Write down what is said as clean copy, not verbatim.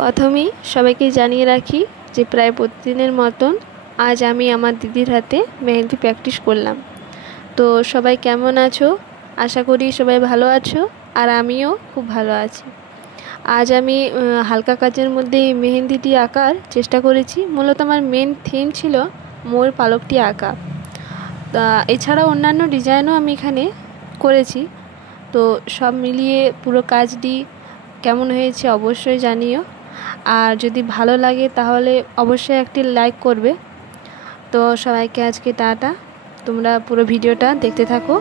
প্রথমেই সবাইকে জানিয়ে রাখি যে প্রায় প্রতিদিনের মতন আজ আমি আমার দিদির হাতে মেহেন্দি প্র্যাকটিস করলাম। তো সবাই কেমন আছো? আশা করি সবাই ভালো আছো, আর আমিও খুব ভালো আছি। আজ আমি হালকা কাজের মধ্যে এই মেহেন্দিটি আঁকার চেষ্টা করেছি। মূলত আমার মেন থিম ছিল ময়ূর পালকটি আঁকা। এছাড়াও অন্যান্য ডিজাইনও আমি এখানে করেছি। তো সব মিলিয়ে পুরো কাজটি কেমন হয়েছে অবশ্যই জানিও, আর যদি ভালো লাগে তাহলে অবশ্যই একটি লাইক করবে। তো সবাইকে আজকে টাটা, তোমরা পুরো ভিডিওটা দেখতে থাকো।